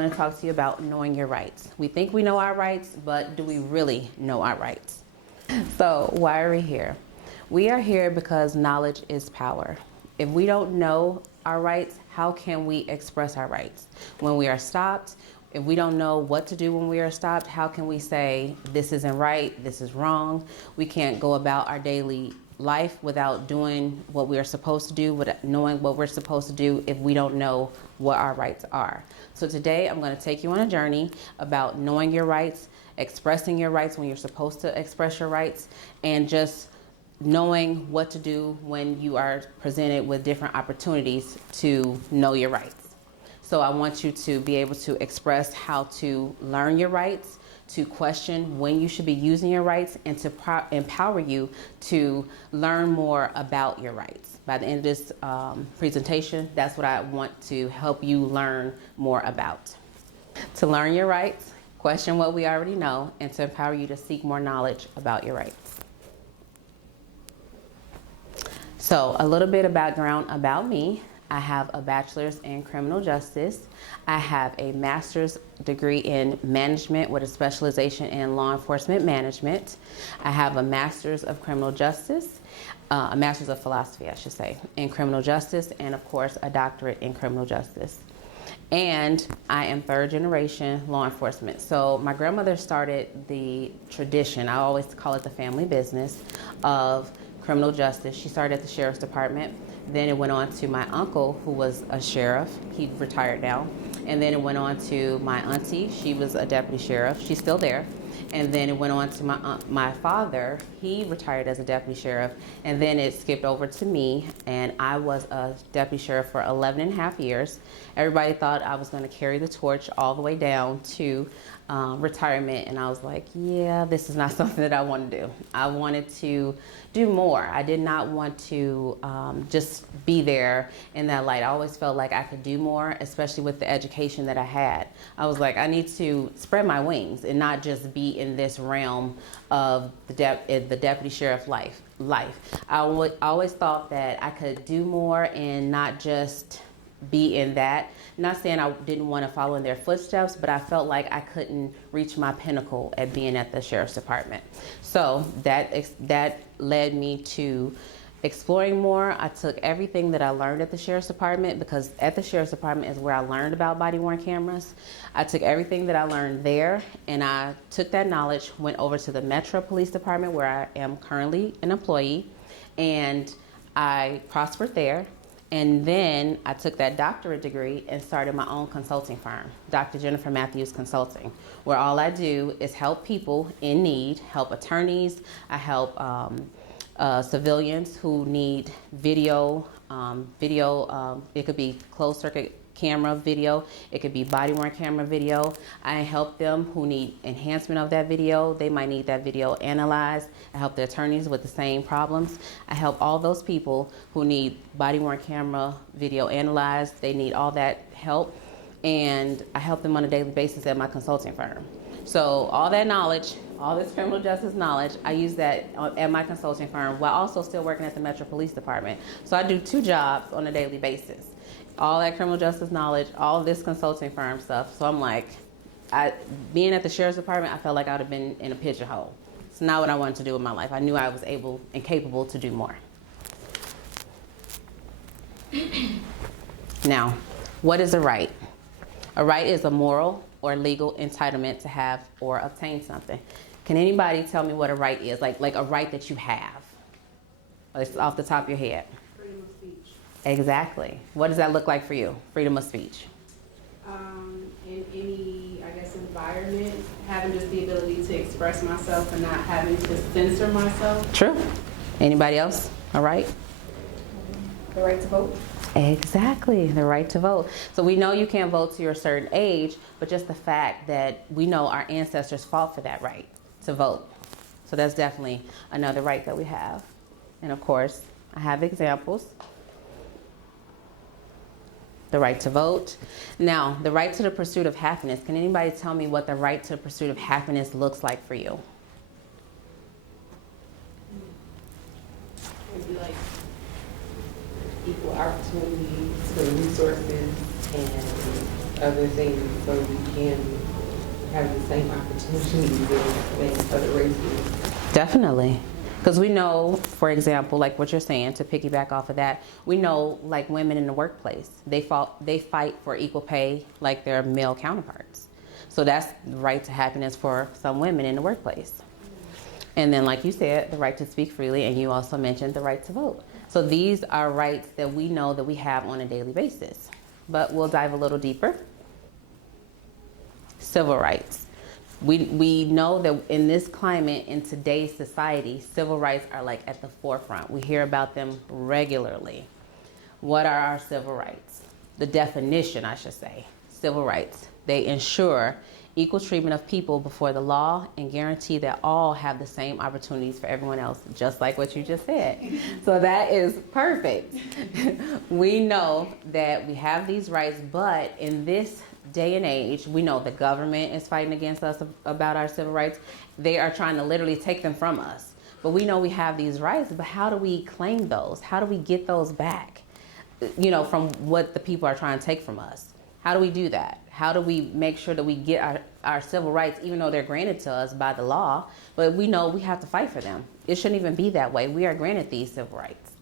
going to talk to you about knowing your rights. We think we know our rights, but do we really know our rights? So why are we here? We are here because knowledge is power. If we don't know our rights, how can we express our rights? When we are stopped, if we don't know what to do when we are stopped, how can we say this isn't right, this is wrong? We can't go about our daily life without doing what we are supposed to do, without knowing what we're supposed to do if we don't know what our rights are. So today I'm going to take you on a journey about knowing your rights, expressing your rights when you're supposed to express your rights, and just knowing what to do when you are presented with different opportunities to know your rights. So I want you to be able to express how to learn your rights, to question when you should be using your rights, and to empower you to learn more about your rights. By the end of this presentation, that's what I want to help you learn more about. To learn your rights, question what we already know, and to empower you to seek more knowledge about your rights. So a little bit of background about me. I have a bachelor's in criminal justice. I have a master's degree in management with a specialization in law enforcement management. I have a master's of criminal justice, a master's of philosophy, I should say, in criminal justice, and of course, a doctorate in criminal justice. And I am third generation law enforcement. So my grandmother started the tradition, I always call it the family business, of criminal justice. She started at the sheriff's department. Then it went on to my uncle, who was a sheriff. He retired now. And then it went on to my auntie. She was a deputy sheriff. She's still there. And then it went on to my father. He retired as a deputy sheriff. And then it skipped over to me, and I was a deputy sheriff for 11 and a half years. Everybody thought I was going to carry the torch all the way down to retirement, and I was like, yeah, this is not something that I want to do. I wanted to do more. I did not want to just be there in that light. I always felt like I could do more, especially with the education that I had. I was like, I need to spread my wings and not just be in this realm of the deputy sheriff life. I always thought that I could do more and not just be in that. Not saying I didn't want to follow in their footsteps, but I felt like I couldn't reach my pinnacle at being at the sheriff's department. So that led me to exploring more. I took everything that I learned at the sheriff's department, because at the sheriff's department is where I learned about body-worn cameras. I took everything that I learned there, and I took that knowledge, went over to the Metro Police Department, where I am currently an employee, and I prospered there. And then I took that doctorate degree and started my own consulting firm, Dr. Jennifer Matthews Consulting, where all I do is help people in need, help attorneys. I help civilians who need video. It could be closed circuit camera video. It could be body-worn camera video. I help them who need enhancement of that video. They might need that video analyzed. I help the attorneys with the same problems. I help all those people who need body-worn camera video analyzed. They need all that help, and I help them on a daily basis at my consulting firm. So all that knowledge, all this criminal justice knowledge, I use that at my consulting firm while also still working at the Metro Police Department. So I do 2 jobs on a daily basis. All that criminal justice knowledge, all this consulting firm stuff. So I'm like, being at the sheriff's department, I felt like I would have been in a pigeonhole. It's not what I wanted to do with my life. I knew I was able and capable to do more. Now, what is a right? A right is a moral or legal entitlement to have or obtain something. Can anybody tell me what a right is? Like a right that you have? It's off the top of your head. Freedom of speech. Exactly. What does that look like for you? Freedom of speech. In any, I guess, environment, having just the ability to express myself and not having to censor myself. True. Anybody else? All right. The right to vote. Exactly, the right to vote. So we know you can't vote till you're a certain age, but just the fact that we know our ancestors fought for that right to vote. So that's definitely another right that we have. And of course, I have examples. The right to vote. Now, the right to the pursuit of happiness. Can anybody tell me what the right to the pursuit of happiness looks like for you? Maybe like equal opportunity to resources and other things so we can have the same opportunities as other races. Definitely. Because we know, for example, like what you're saying, to piggyback off of that, we know like women in the workplace, they fight for equal pay like their male counterparts. So that's the right to happiness for some women in the workplace. And then, like you said, the right to speak freely, and you also mentioned the right to vote. So these are rights that we know that we have on a daily basis. But we'll dive a little deeper. Civil rights. We know that in this climate, in today's society, civil rights are like at the forefront. We hear about them regularly. What are our civil rights? The definition, I should say. Civil rights. They ensure equal treatment of people before the law and guarantee that all have the same opportunities for everyone else, just like what you just said. So that is perfect. We know that we have these rights, but in this day and age, we know the government is fighting against us about our civil rights. They are trying to literally take them from us. But we know we have these rights, but how do we claim those? How do we get those back, from what the people are trying to take from us? How do we do that? How do we make sure that we get our civil rights, even though they're granted to us by the law, but we know we have to fight for them? It shouldn't even be that way. We are granted these civil rights.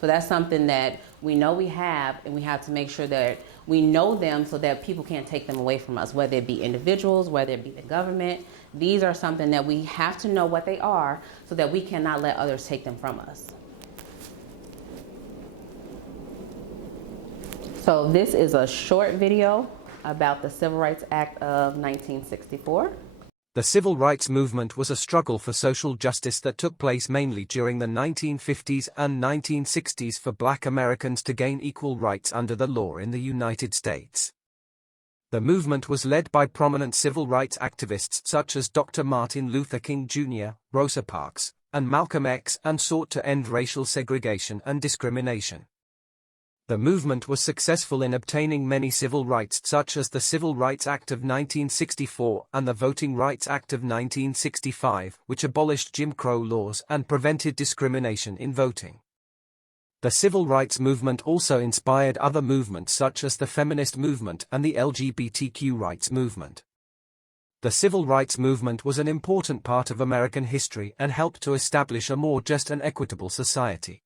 So that's something that we know we have, and we have to make sure that we know them so that people can't take them away from us, whether it be individuals, whether it be the government. These are something that we have to know what they are so that we cannot let others take them from us. So this is a short video about the Civil Rights Act of 1964. The civil rights movement was a struggle for social justice that took place mainly during the 1950s and 1960s for Black Americans to gain equal rights under the law in the United States. The movement was led by prominent civil rights activists such as Dr. Martin Luther King Jr., Rosa Parks, and Malcolm X, and sought to end racial segregation and discrimination. The movement was successful in obtaining many civil rights such as the Civil Rights Act of 1964 and the Voting Rights Act of 1965, which abolished Jim Crow laws and prevented discrimination in voting. The civil rights movement also inspired other movements such as the feminist movement and the LGBTQ rights movement. The civil rights movement was an important part of American history and helped to establish a more just and equitable society.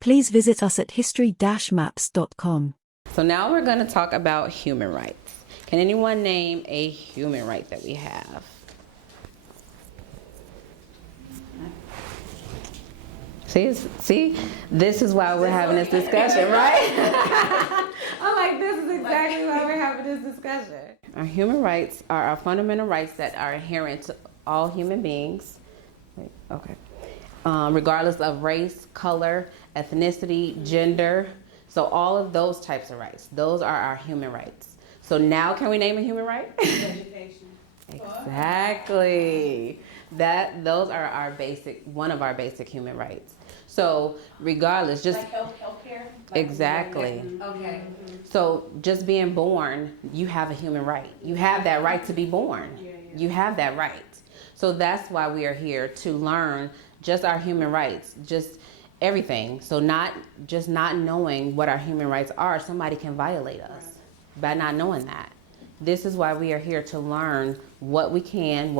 Please visit us at history-maps.com. So now we're going to talk about human rights. Can anyone name a human right that we have? See, this is why we're having this discussion, right? I'm like, this is exactly why we're having this discussion. Our human rights are our fundamental rights that are inherent to all human beings. Regardless of race, color, ethnicity, gender. So all of those types of rights, those are our human rights. So now can we name a human right? Education. Exactly. Those are one of our basic human rights. So regardless, just like healthcare? Exactly. Okay. So just being born, you have a human right. You have that right to be born. You have that right. So that's why we are here, to learn just our human rights, just everything. So not knowing what our human rights are, somebody can violate us by not knowing that. This is why we are here, to learn what we can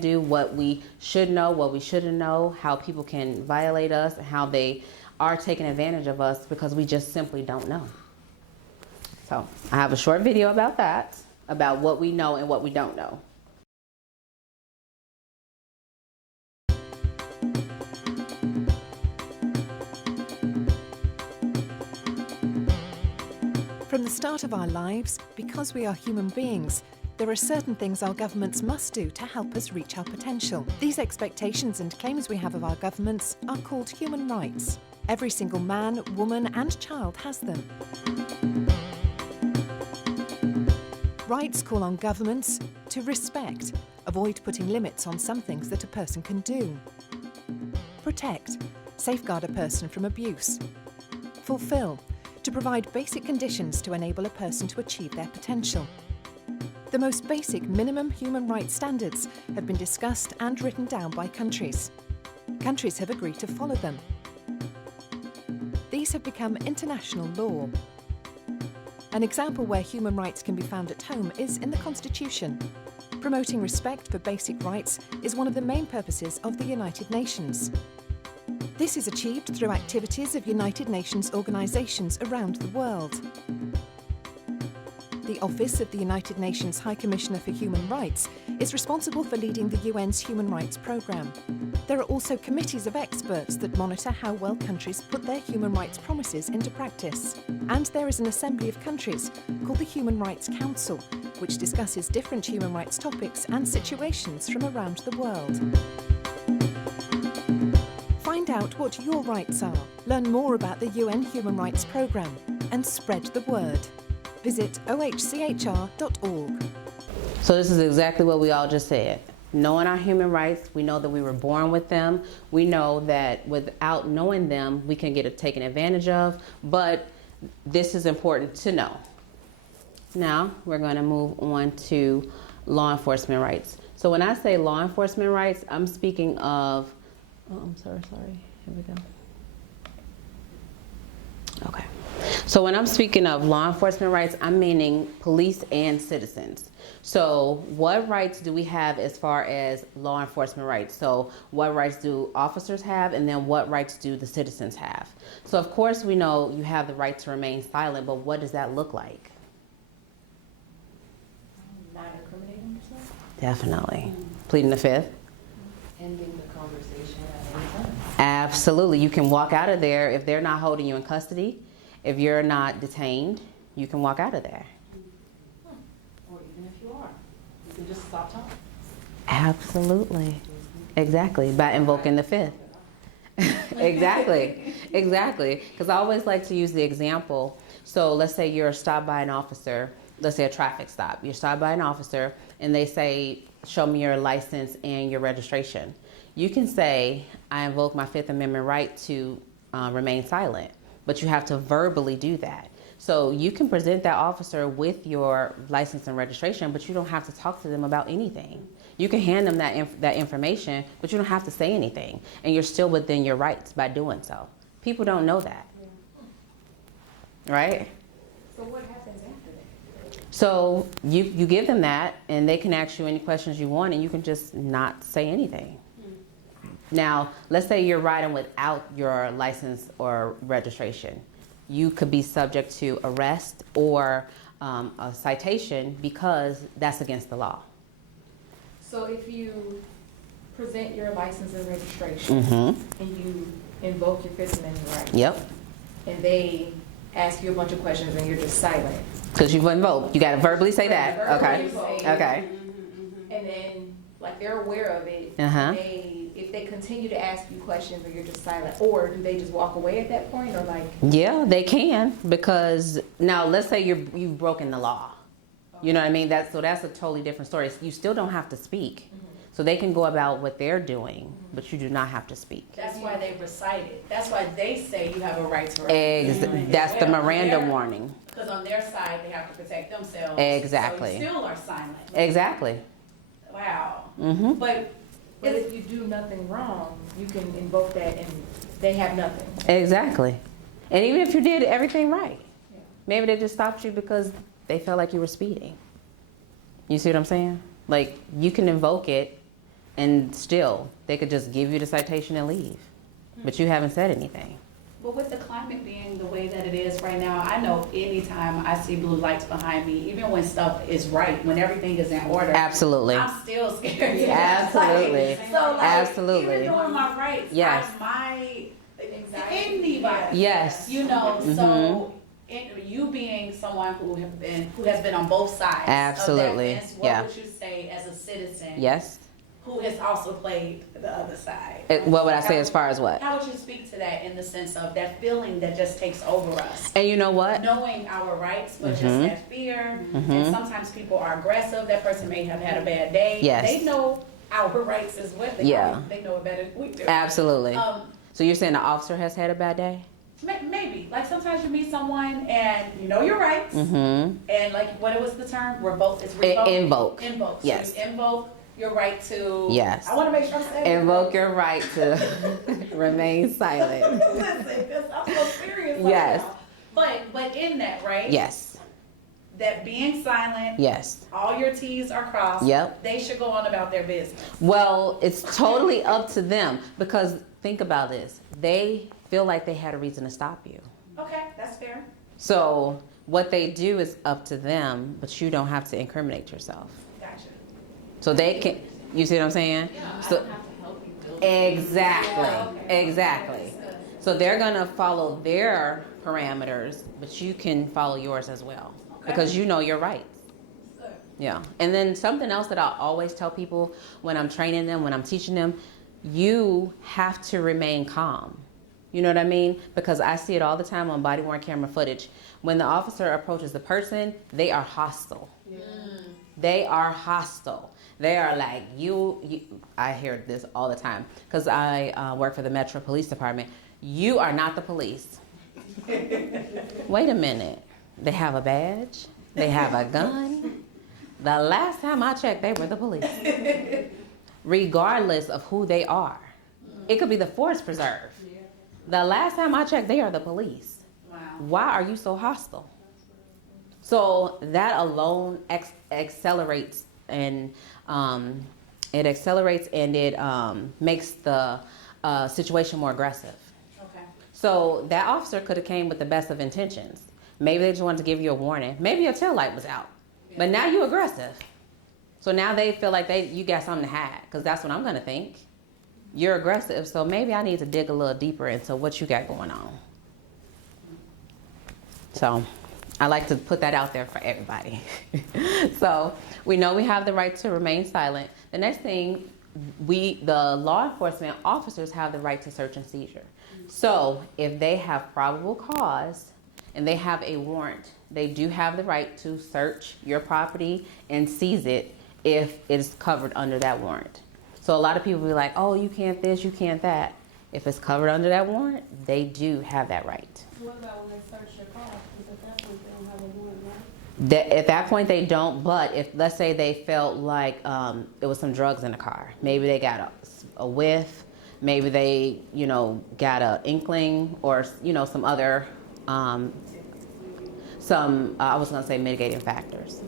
do, what we should know, what we shouldn't know, how people can violate us, how they are taking advantage of us because we just simply don't know. So I have a short video about that, about what we know and what we don't know. From the start of our lives, because we are human beings, there are certain things our governments must do to help us reach our potential. These expectations and claims we have of our governments are called human rights. Every single man, woman and child has them. Rights call on governments to respect, avoid putting limits on some things that a person can do. Protect, safeguard a person from abuse. Fulfill, to provide basic conditions to enable a person to achieve their potential. The most basic minimum human rights standards have been discussed and written down by countries. Countries have agreed to follow them. These have become international law. An example where human rights can be found at home is in the Constitution. Promoting respect for basic rights is one of the main purposes of the United Nations. This is achieved through activities of United Nations organisations around the world. The Office of the United Nations High Commissioner for Human Rights is responsible for leading the UN's Human Rights Programme. There are also committees of experts that monitor how well countries put their human rights promises into practice. And there is an assembly of countries called the Human Rights Council, which discusses different human rights topics and situations from around the world. Find out what your rights are, learn more about the UN Human Rights Programme, and spread the word. Visit ohchr.org. So this is exactly what we all just said. Knowing our human rights, we know that we were born with them. We know that without knowing them, we can get taken advantage of, but this is important to know. Now, we're going to move on to law enforcement rights. So when I say law enforcement rights, I'm speaking of, sorry, here we go. Okay. So when I'm speaking of law enforcement rights, I'm meaning police and citizens. So what rights do we have as far as law enforcement rights? So what rights do officers have, and then what rights do the citizens have? So of course we know you have the right to remain silent, but what does that look like? Not incriminating yourself? Definitely. Pleading the fifth? Ending the conversation at any time. Absolutely. You can walk out of there if they're not holding you in custody. If you're not detained, you can walk out of there. Or even if you are, you can just stop talking. Absolutely. Exactly. By invoking the fifth. Exactly. Exactly. Because I always like to use the example. So let's say you're stopped by an officer. Let's say a traffic stop. You're stopped by an officer and they say, show me your license and your registration. You can say, I invoke my Fifth Amendment right to remain silent. But you have to verbally do that. So you can present that officer with your license and registration, but you don't have to talk to them about anything. You can hand them that information, but you don't have to say anything. And you're still within your rights by doing so. People don't know that. Right? So what happens after that? So you give them that, and they can ask you any questions you want, and you can just not say anything. Now, let's say you're riding without your license or registration. You could be subject to arrest or a citation because that's against the law. So if you present your license and registration Mm-hmm. and you invoke your Fifth Amendment right, Yep. and they ask you a bunch of questions and you're just silent. Because you've invoked. You got to verbally say that. Verbally Okay. say it. Okay. And then, like, they're aware of it. Uh-huh. If they continue to ask you questions and you're just silent, or do they just walk away at that point, or like? Yeah, they can, because now let's say you've broken the law. You know what I mean? That's a totally different story. You still don't have to speak. So they can go about what they're doing, but you do not have to speak. That's why they recite it. That's why they say you have a right to remain. That's the Miranda warning. Because on their side, they have to protect themselves. Exactly. So you still are silent. Exactly. Wow. Mm-hmm. But If you do nothing wrong, you can invoke that and they have nothing. Exactly. And even if you did everything right, maybe they just stopped you because they felt like you were speeding. You see what I'm saying? Like, you can invoke it and still they could just give you the citation and leave. But you haven't said anything. But with the climate being the way that it is right now, I know anytime I see blue lights behind me, even when stuff is right, when everything is in order, Absolutely. I'm still scared. Absolutely. So, like, Absolutely. even knowing my rights, Yes. I might anybody. Yes. You know, so you being someone who has been on both sides Absolutely. of that fence, what would you say as a citizen? Yes. Who has also played the other side? What would I say as far as what? How would you speak to that in the sense of that feeling that just takes over us? And you know what? Knowing our rights, but just that fear. And sometimes people are aggressive. That person may have had a bad day. Yes. They know our rights as well. They know it better than we do. Absolutely. So you're saying the officer has had a bad day? Maybe. Like sometimes you meet someone and you know your rights. Mm-hmm. And like, what was the term? Revoke. It's revoke. Invoke. Invoke. Yes. So you invoke your right to. Yes. I want to make sure I'm saying it Invoke right. your right to remain silent. Listen, 'cause I'm so serious. Right Yes. now. But in that, right? Yes. that being silent, Yes. all your T's are crossed. Yep. They should go on about their business. Well, it's totally up to them because think about this. They feel like they had a reason to stop you. Okay, that's fair. So what they do is up to them, but you don't have to incriminate yourself. Gotcha. So they can, you see what I'm saying? Yeah, So, I don't have to help you build. exactly, Yeah, okay. exactly. So they're gonna follow their parameters, but you can follow yours as well because you know your rights. Yeah. And then something else that I always tell people when I'm training them, when I'm teaching them, you have to remain calm. You know what I mean? Because I see it all the time on body worn camera footage. When the officer approaches the person, they are hostile. They are hostile. They are like, you I hear this all the time because I work for the Metro Police Department. You are not the police. Wait a minute. They have a badge. They have a gun. The last time I checked, they were the police. Regardless of who they are. It could be the Forest Preserve. The last time I checked, they are the police. Wow. Why are you so hostile? So that alone accelerates and it makes the situation more aggressive. Okay. So that officer could have came with the best of intentions. Maybe they just wanted to give you a warning. Maybe your tail light was out, but now you're aggressive. So now they feel like you got something to hide, because that's what I'm gonna think. You're aggressive, so maybe I need to dig a little deeper into what you got going on. So I like to put that out there for everybody. So we know we have the right to remain silent. The next thing, the law enforcement officers have the right to search and seizure. So if they have probable cause and they have a warrant, they do have the right to search your property and seize it if it's covered under that warrant. So a lot of people be like, oh, you can't this, you can't that. If it's covered under that warrant, they do have that right. What about when they search your car? Because at that point they don't have a warrant, right? At that point they don't, but if let's say they felt like there was some drugs in the car, maybe they got a whiff, maybe they got a inkling or some other I was gonna say mitigating factors.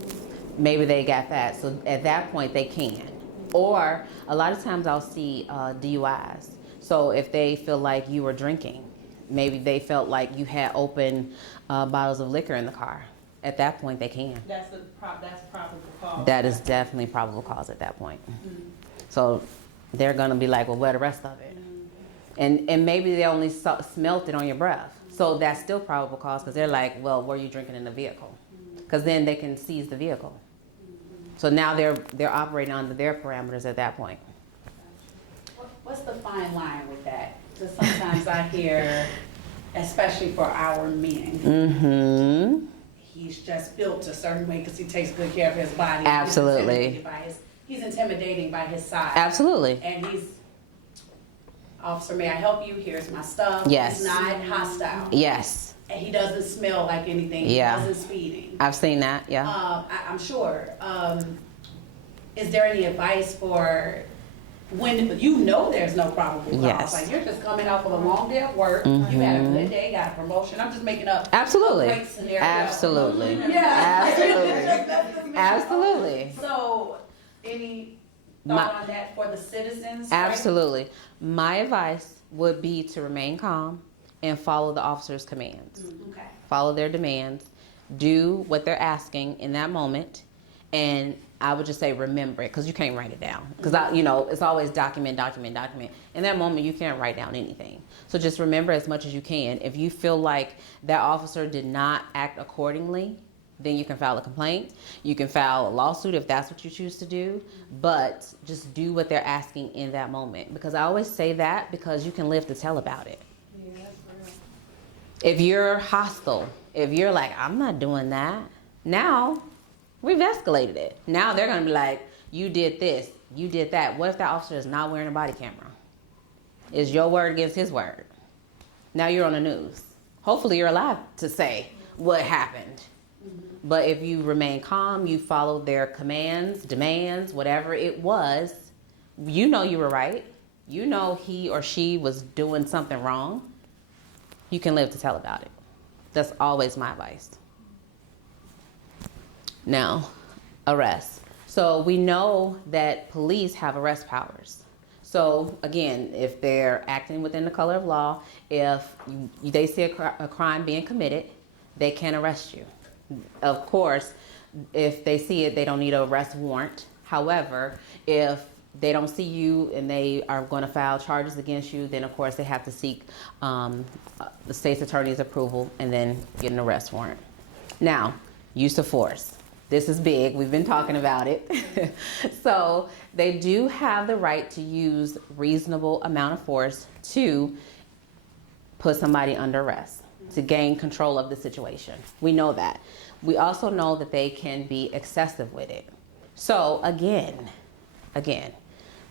Maybe they got that, so at that point they can. Or a lot of times I'll see DUIs. So if they feel like you were drinking, maybe they felt like you had open bottles of liquor in the car. At that point, they can. That's probable cause. That is definitely probable cause at that point. So they're gonna be like, well, where the rest of it? And maybe they only smelt it on your breath. So that's still probable cause because they're like, well, were you drinking in the vehicle? Because then they can seize the vehicle. So now they're operating under their parameters at that point. What's the fine line with that? Because sometimes I hear, especially for our men, Mm-hmm. he's just built a certain way because he takes good care of his body. Absolutely. He's intimidating by his size. Absolutely. And officer, may I help you? Here's my stuff. Yes. He's not hostile. Yes. And he doesn't smell like anything. Yeah. He wasn't speeding. I've seen that, yeah. I'm sure. Is there any advice for when there's no probable cause? Yes. Like you're just coming off of a long day of work. You had a good day, got a promotion. I'm just making up Absolutely. a great scenario. Absolutely. Yeah. Absolutely. Absolutely. So, any thought on that for the citizens? right? Absolutely. My advice would be to remain calm and follow the officer's commands. Okay. Follow their demands. Do what they're asking in that moment. And I would just say remember it, because you can't write it down. Because, it's always document. In that moment, you can't write down anything. So just remember as much as you can. If you feel like that officer did not act accordingly, then you can file a complaint. You can file a lawsuit if that's what you choose to do. But just do what they're asking in that moment. Because I always say that because you can live to tell about it. Yeah, that's real. If you're hostile, if you're like, I'm not doing that, now we've escalated it. Now they're going to be like, you did this, you did that. What if that officer is not wearing a body camera? Is your word against his word? Now you're on the news. Hopefully you're allowed to say what happened. But if you remain calm, you follow their commands, demands, whatever it was, you know you were right. You know he or she was doing something wrong. You can live to tell about it. That's always my advice. Now, arrest. So we know that police have arrest powers. So again, if they're acting within the color of law, if they see a crime being committed, they can arrest you. Of course, if they see it, they don't need an arrest warrant. However, if they don't see you and they are going to file charges against you, then of course they have to seek the state's attorney's approval and then get an arrest warrant. Now, use of force. This is big. We've been talking about it. So they do have the right to use reasonable amount of force to put somebody under arrest, to gain control of the situation. We know that. We also know that they can be excessive with it. So again,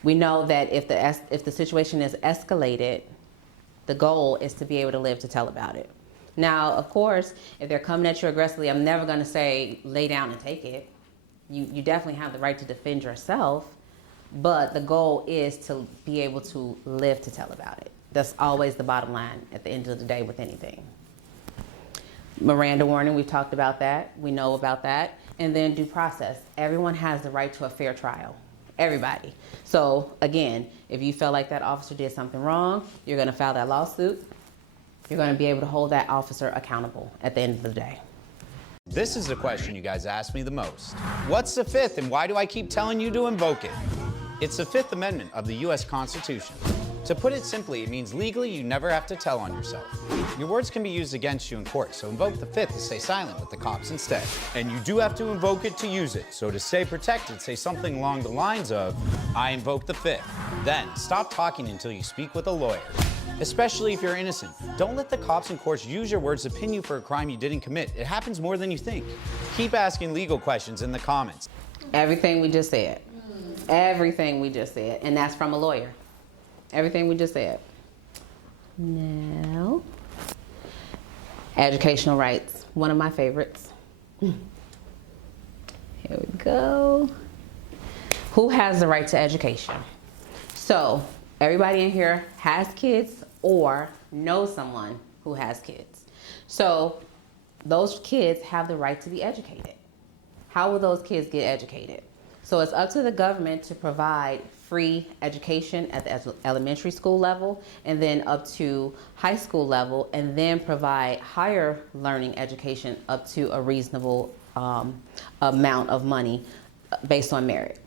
we know that if the situation is escalated, the goal is to be able to live to tell about it. Now, of course, if they're coming at you aggressively, I'm never going to say lay down and take it. You definitely have the right to defend yourself, but the goal is to be able to live to tell about it. That's always the bottom line at the end of the day with anything. Miranda warning, we've talked about that. We know about that. And then due process. Everyone has the right to a fair trial. Everybody. So again, if you feel like that officer did something wrong, you're going to file that lawsuit. You're going to be able to hold that officer accountable at the end of the day. This is the question you guys ask me the most. What's the Fifth and why do I keep telling you to invoke it? It's the Fifth Amendment of the U.S. Constitution. To put it simply, it means legally you never have to tell on yourself. Your words can be used against you in court, so invoke the Fifth to stay silent with the cops instead. And you do have to invoke it to use it. So to stay protected, say something along the lines of, I invoke the Fifth. Then stop talking until you speak with a lawyer. Especially if you're innocent. Don't let the cops and courts use your words to pin you for a crime you didn't commit. It happens more than you think. Keep asking legal questions in the comments. Everything we just said. Everything we just said. And that's from a lawyer. Everything we just said. Now, educational rights. One of my favorites. Here we go. Who has the right to education? So, everybody in here has kids or knows someone who has kids. So, those kids have the right to be educated. How will those kids get educated? So it's up to the government to provide free education at the elementary school level and then up to high school level, and then provide higher learning education up to a reasonable amount of money based on merit.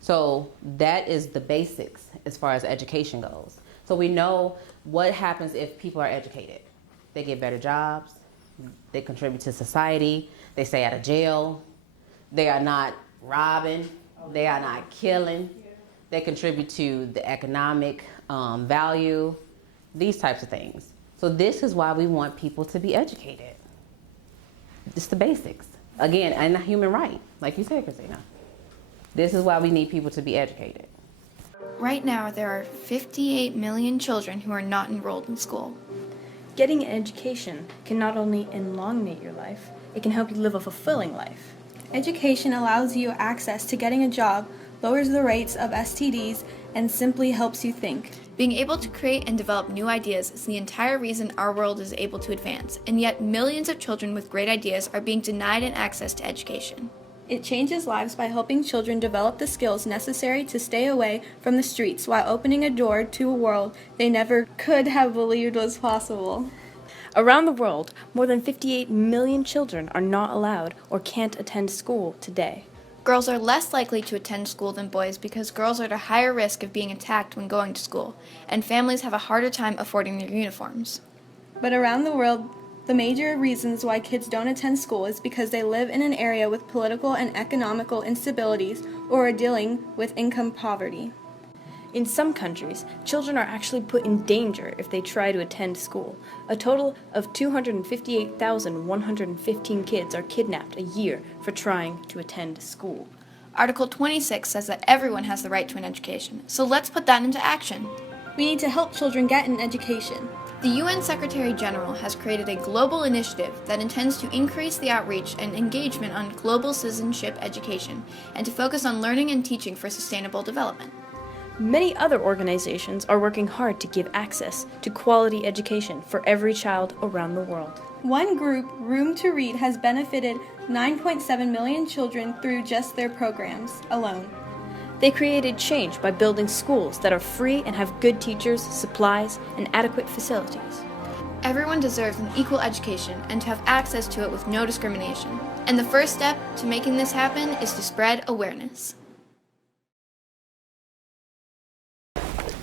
So that is the basics as far as education goes. So we know what happens if people are educated. They get better jobs, they contribute to society, they stay out of jail, they are not robbing, they are not killing, they contribute to the economic value, these types of things. So this is why we want people to be educated. It's the basics. Again, and a human right, like you said, Christina. This is why we need people to be educated. Right now, there are 58 million children who are not enrolled in school. Getting an education can not only elongate your life, it can help you live a fulfilling life. Education allows you access to getting a job, lowers the rates of STDs, and simply helps you think. Being able to create and develop new ideas is the entire reason our world is able to advance, and yet millions of children with great ideas are being denied an access to education. It changes lives by helping children develop the skills necessary to stay away from the streets while opening a door to a world they never could have believed was possible. Around the world, more than 58 million children are not allowed or can't attend school today. Girls are less likely to attend school than boys because girls are at a higher risk of being attacked when going to school, and families have a harder time affording their uniforms. But around the world, the major reasons why kids don't attend school is because they live in an area with political and economical instabilities or are dealing with income poverty. In some countries, children are actually put in danger if they try to attend school. A total of 258,115 kids are kidnapped a year for trying to attend school. Article 26 says that everyone has the right to an education, so let's put that into action. We need to help children get an education. The UN Secretary General has created a global initiative that intends to increase the outreach and engagement on global citizenship education and to focus on learning and teaching for sustainable development. Many other organizations are working hard to give access to quality education for every child around the world. One group, Room to Read, has benefited 9.7 million children through just their programs alone. They created change by building schools that are free and have good teachers, supplies, and adequate facilities. Everyone deserves an equal education and to have access to it with no discrimination. And the first step to making this happen is to spread awareness.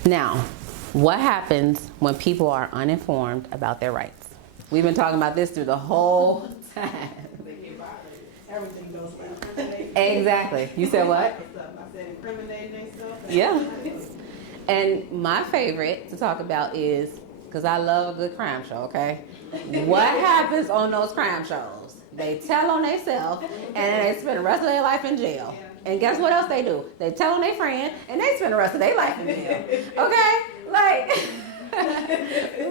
Now, what happens when people are uninformed about their rights? We've been talking about this through the whole time. Everything goes like Exactly. You said what? I said incriminating themselves. Yeah. And my favorite to talk about is, because I love a good crime show, okay? What happens on those crime shows? They tell on themselves and then they spend the rest of their life in jail. And guess what else they do? They tell on their friend and they spend the rest of their life in jail. Okay? Like,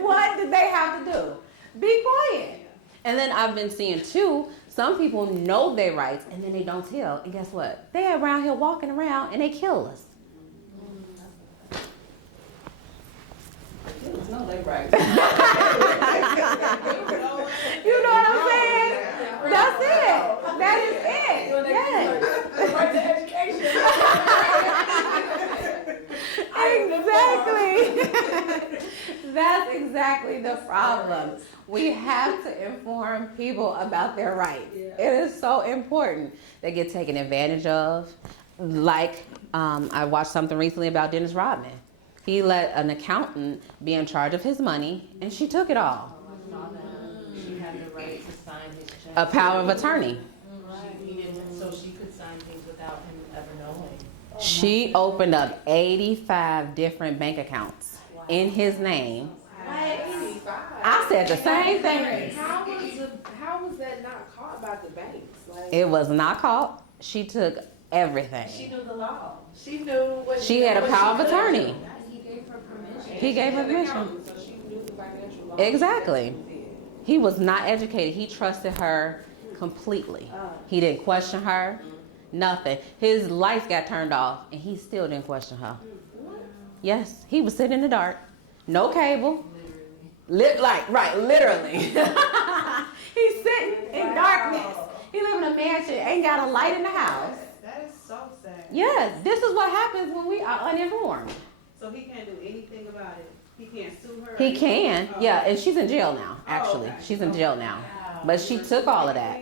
what did they have to do? Be quiet. And then I've been seeing too, some people know their rights and then they don't tell. And guess what? They're around here walking around and they kill us. No, they right. You know what I'm saying? That's it. That is it. Yes. Exactly. That's exactly the problem. We have to inform people about their rights. It is so important. They get taken advantage of. Like, I watched something recently about Dennis Rodman. He let an accountant be in charge of his money, and she took it all. She had the right to sign his check. A power of attorney. So she could sign things without him ever knowing. She opened up 85 different bank accounts in his name. I said the same thing. How was that not caught by the banks? Like, It was not caught. She took everything. she knew the law. She knew what She had a power of attorney. He gave her permission. He gave her permission. So she knew the financial law. Exactly. He was not educated. He trusted her completely. He didn't question her, nothing. His lights got turned off, and he still didn't question her. Yes, he was sitting in the dark, no cable. Literally. He's sitting in darkness. He live in a mansion, ain't got a light in the house. That is so sad. Yes, this is what happens when we are uninformed. So he can't do anything about it. He can't sue her. He can, Oh. yeah, and she's in jail now. Actually, okay. she's in jail now. But she took all of that.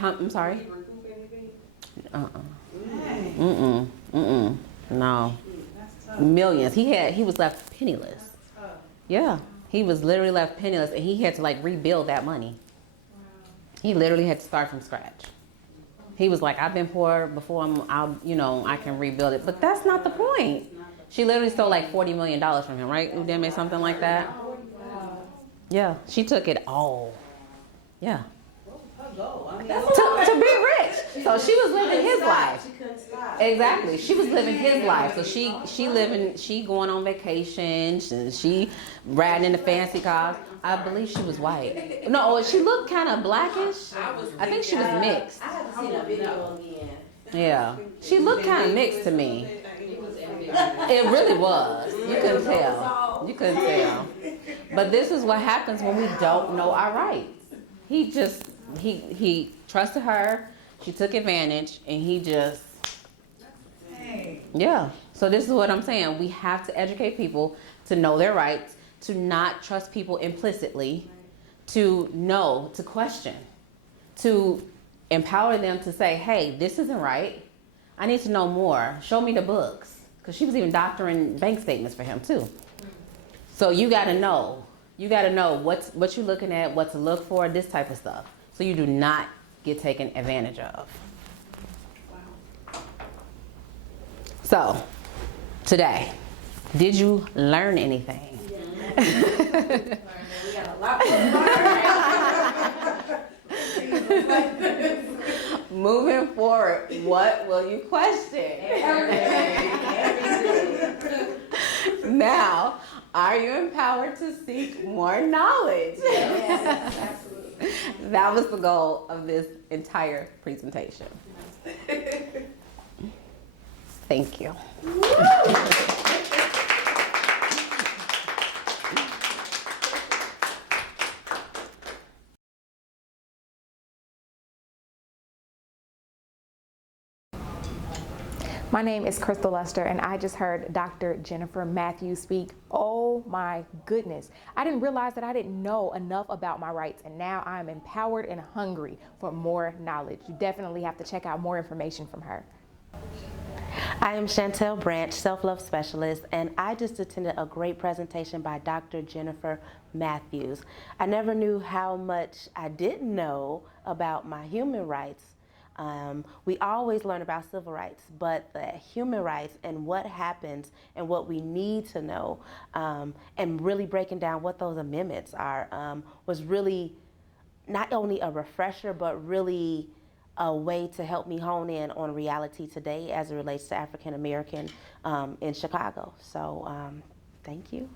I'm sorry. No. Millions. He was left penniless. Yeah, he was literally left penniless, and he had to like rebuild that money. He literally had to start from scratch. He was like, I've been poor before. I can rebuild it. But that's not the point. She literally stole like $40 million from him, right? Udemy, something like that. Yeah, she took it all. Yeah. To be rich. So she was living his life. Exactly. She was living his life. So she going on vacations, and she riding in the fancy cars. I believe she was white. No, she looked kind of blackish. I think she was mixed. I haven't seen a video again. Yeah. She looked kind of mixed to me. It really was. You couldn't tell. You couldn't tell. But this is what happens when we don't know our rights. He trusted her. She took advantage, and he just, yeah. So this is what I'm saying. We have to educate people to know their rights, to not trust people implicitly, to know, to question, to empower them to say, hey, this isn't right. I need to know more. Show me the books. Because she was even doctoring bank statements for him, too. So you got to know. You got to know what you're looking at, what to look for, this type of stuff. So you do not get taken advantage of. So, today, did you learn anything? We got a lot to learn. Moving forward, what will you question? Now, are you empowered to seek more knowledge? Yes, absolutely. That was the goal of this entire presentation. Thank you. My name is Crystal Luster, and I just heard Dr. Jennifer Matthews speak. Oh my goodness. I didn't realize that I didn't know enough about my rights, and now I am empowered and hungry for more knowledge. You definitely have to check out more information from her. I am Chantel Branch, self-love specialist, and I just attended a great presentation by Dr. Jennifer Matthews. I never knew how much I didn't know about my human rights. We always learn about civil rights, but the human rights and what happens and what we need to know, and really breaking down what those amendments are, was really not only a refresher, but really a way to help me hone in on reality today as it relates to African American in Chicago. So thank you.